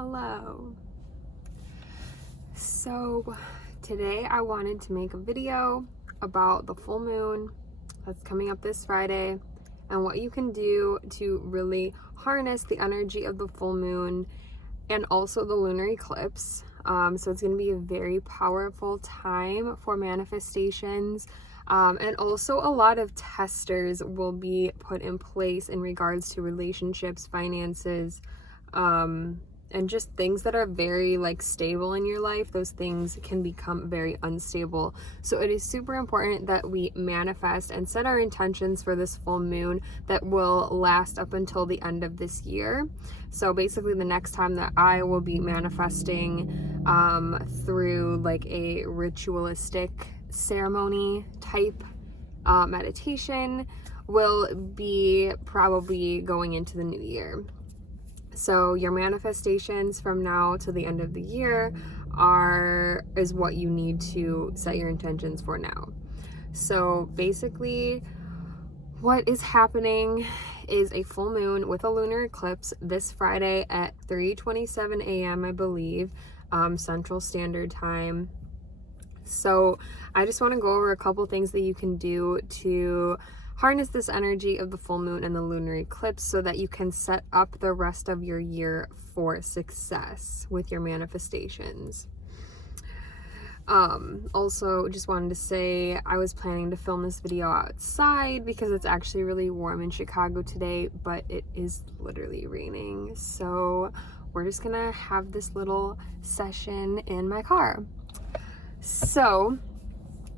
Hello. So today I wanted to make a video about the full moon that's coming up this Friday and what you can do to really harness the energy of the full moon and also the lunar eclipse. So it's going to be a very powerful time for manifestations. And also a lot of testers will be put in place in regards to relationships, finances, and just things that are very stable in your life. Those things can become very unstable. So it is super important that we manifest and set our intentions for this full moon that will last up until the end of this year. So basically the next time that I will be manifesting through a ritualistic ceremony type meditation will be probably going into the new year. So your manifestations from now to the end of the year is what you need to set your intentions for now. So basically what is happening is a full moon with a lunar eclipse this Friday at 3:27 a.m. I believe, Central Standard Time. So I just want to go over a couple things that you can do to harness this energy of the full moon and the lunar eclipse so that you can set up the rest of your year for success with your manifestations. Also just wanted to say I was planning to film this video outside because it's actually really warm in Chicago today, but it is literally raining. So we're just gonna have this little session in my car. So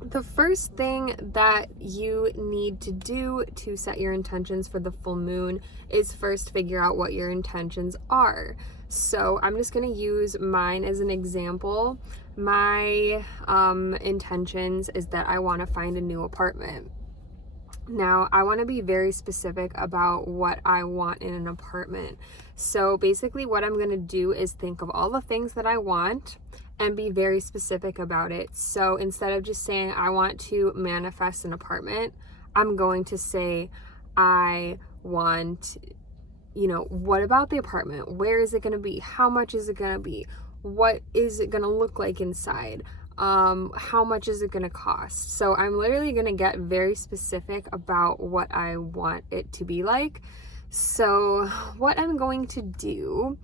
the first thing that you need to do to set your intentions for the full moon is first figure out what your intentions are. So I'm just going to use mine as an example. My intentions is that I want to find a new apartment. Now, I want to be very specific about what I want in an apartment. So basically what I'm going to do is think of all the things that I want and be very specific about it. So instead of just saying I want to manifest an apartment, I'm going to say I want, what about the apartment? Where is it going to be? How much is it going to be? What is it going to look like inside? How much is it going to cost? So I'm literally going to get very specific about what I want it to be like. So what I'm going to do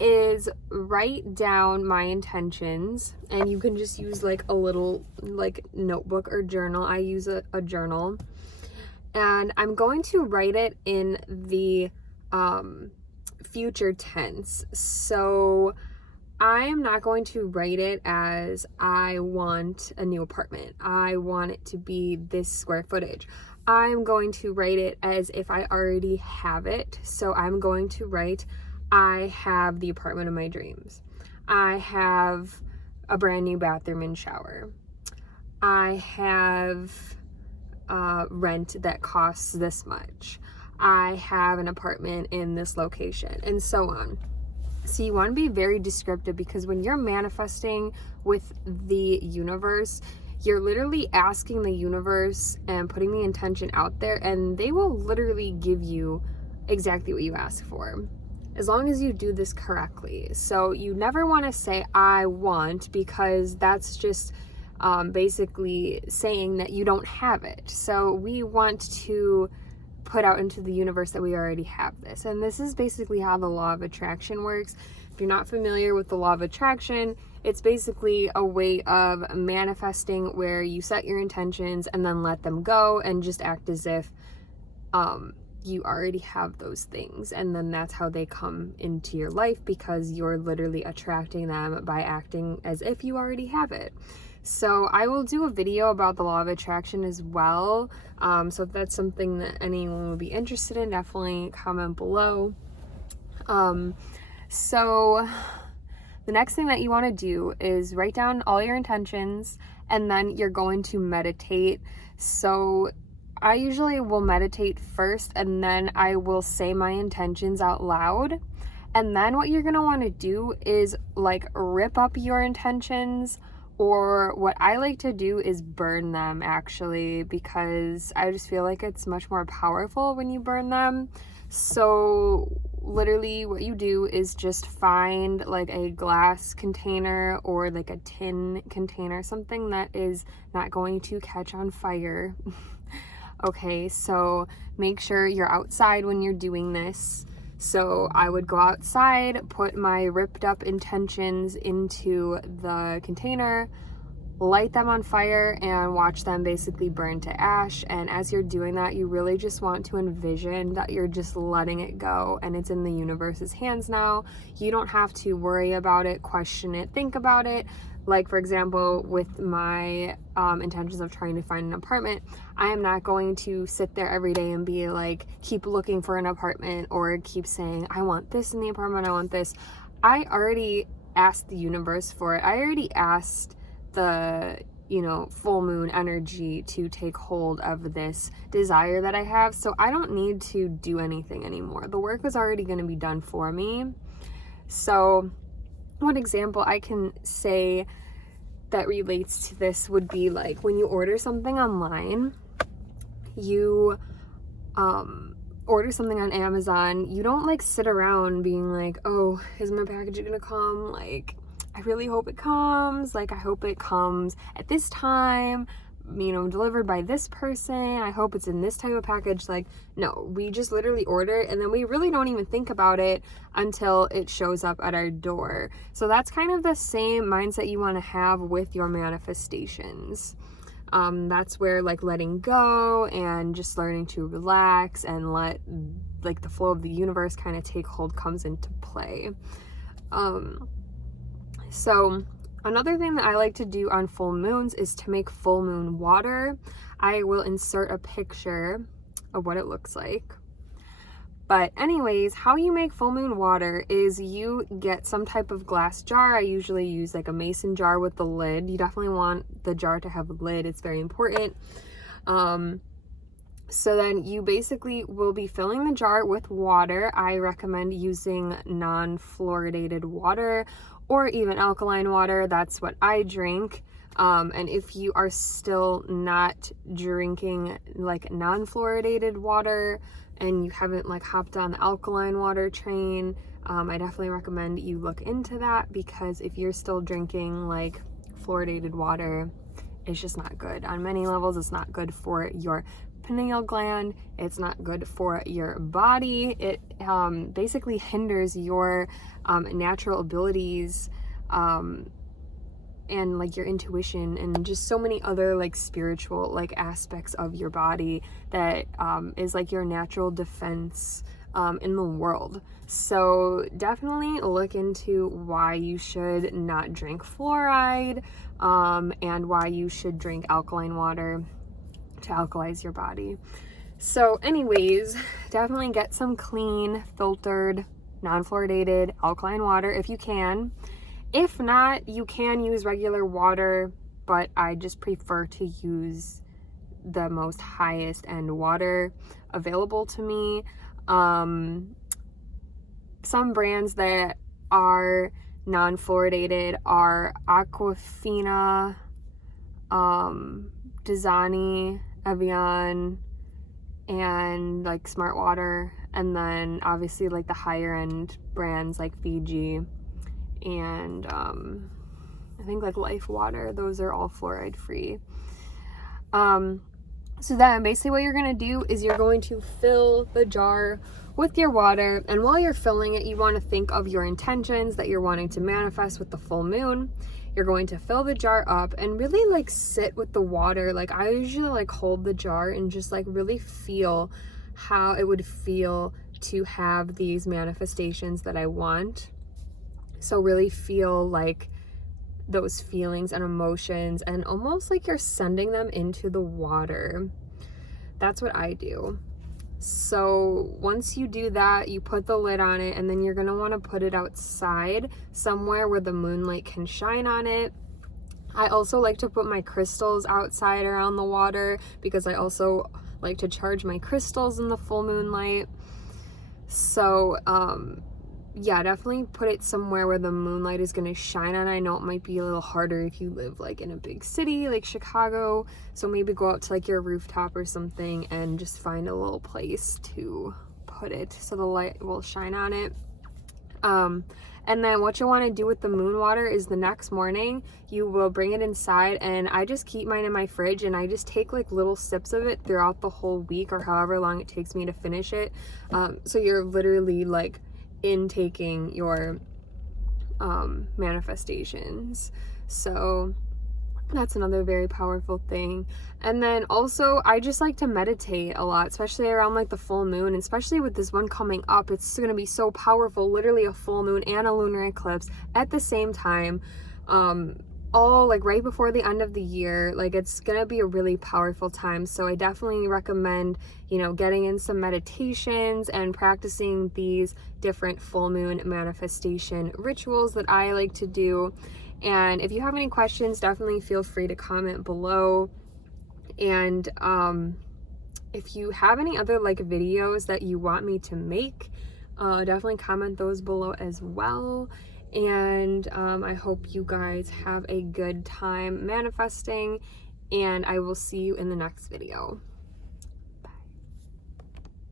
is write down my intentions, and you can just use a little notebook or journal. I use a journal, and I'm going to write it in the future tense. So I'm not going to write it as I want a new apartment. I want it to be this square footage. I'm going to write it as if I already have it. So I'm going to write, I have the apartment of my dreams. I have a brand new bathroom and shower. I have rent that costs this much. I have an apartment in this location, and so on. So you want to be very descriptive, because when you're manifesting with the universe, you're literally asking the universe and putting the intention out there, and they will literally give you exactly what you ask for, as long as you do this correctly. So you never want to say I want, because that's just basically saying that you don't have it. So we want to put out into the universe that we already have this. And this is basically how the law of attraction works. If you're not familiar with the law of attraction, it's basically a way of manifesting where you set your intentions and then let them go and just act as if you already have those things, and then that's how they come into your life, because you're literally attracting them by acting as if you already have it. So I will do a video about the law of attraction as well. So if that's something that anyone would be interested in, definitely comment below. So the next thing that you want to do is write down all your intentions, and then you're going to meditate. So I usually will meditate first, and then I will say my intentions out loud. And then what you're going to want to do is rip up your intentions, or what I like to do is burn them, actually, because I just feel like it's much more powerful when you burn them. So literally what you do is just find like a glass container or like a tin container, something that is not going to catch on fire. Okay, so make sure you're outside when you're doing this. So I would go outside, put my ripped up intentions into the container, light them on fire, and watch them basically burn to ash. And as you're doing that, you really just want to envision that you're just letting it go and it's in the universe's hands now. You don't have to worry about it, question it, think about it. Like, for example, with my intentions of trying to find an apartment, I am not going to sit there every day and be like, keep looking for an apartment or keep saying, I want this in the apartment, I want this. I already asked the universe for it. I already asked the, full moon energy to take hold of this desire that I have. So I don't need to do anything anymore. The work is already going to be done for me. So one example I can say that relates to this would be like when you order something online, you order something on Amazon, you don't like sit around being like, oh, is my package gonna come? Like, I really hope it comes. Like, I hope it comes at this time, delivered by this person. I hope it's in this type of package. Like, no, we just literally order it and then we really don't even think about it until it shows up at our door. So that's kind of the same mindset you want to have with your manifestations. That's where like letting go and just learning to relax and let like the flow of the universe kind of take hold comes into play. So another thing that I like to do on full moons is to make full moon water. I will insert a picture of what it looks like. But anyways, how you make full moon water is you get some type of glass jar. I usually use like a mason jar with the lid. You definitely want the jar to have a lid. It's very important. So then you basically will be filling the jar with water. I recommend using non-fluoridated water or even alkaline water. That's what I drink. And if you are still not drinking like non-fluoridated water and you haven't like hopped on the alkaline water train, I definitely recommend you look into that, because if you're still drinking like fluoridated water, it's just not good. On many levels, it's not good for your pineal gland. It's not good for your body. It basically hinders your natural abilities and like your intuition and just so many other like spiritual like aspects of your body that is like your natural defense in the world. So definitely look into why you should not drink fluoride and why you should drink alkaline water to alkalize your body. So anyways, definitely get some clean, filtered, non-fluoridated alkaline water if you can. If not, you can use regular water, but I just prefer to use the most highest end water available to me. Some brands that are non-fluoridated are Aquafina, Dasani, Evian, and like Smart Water, and then obviously like the higher end brands like Fiji and I think like Life Water. Those are all fluoride free. So then basically what you're going to do is you're going to fill the jar with your water, and while you're filling it, you want to think of your intentions that you're wanting to manifest with the full moon. You're going to fill the jar up and really like sit with the water. Like I usually like hold the jar and just like really feel how it would feel to have these manifestations that I want. So really feel like those feelings and emotions and almost like you're sending them into the water. That's what I do. So once you do that, you put the lid on it, and then you're going to want to put it outside somewhere where the moonlight can shine on it. I also like to put my crystals outside around the water because I also like to charge my crystals in the full moonlight. So yeah, definitely put it somewhere where the moonlight is going to shine on. I know it might be a little harder if you live like in a big city like Chicago, so maybe go out to like your rooftop or something and just find a little place to put it so the light will shine on it. And then what you want to do with the moon water is the next morning you will bring it inside, and I just keep mine in my fridge and I just take like little sips of it throughout the whole week or however long it takes me to finish it. So you're literally like intaking your manifestations. So that's another very powerful thing. And then also I just like to meditate a lot, especially around like the full moon, and especially with this one coming up. It's going to be so powerful, literally a full moon and a lunar eclipse at the same time, all like right before the end of the year. Like it's going to be a really powerful time. So I definitely recommend, you know, getting in some meditations and practicing these different full moon manifestation rituals that I like to do. And if you have any questions, definitely feel free to comment below. And if you have any other like videos that you want me to make, definitely comment those below as well. And I hope you guys have a good time manifesting, and I will see you in the next video.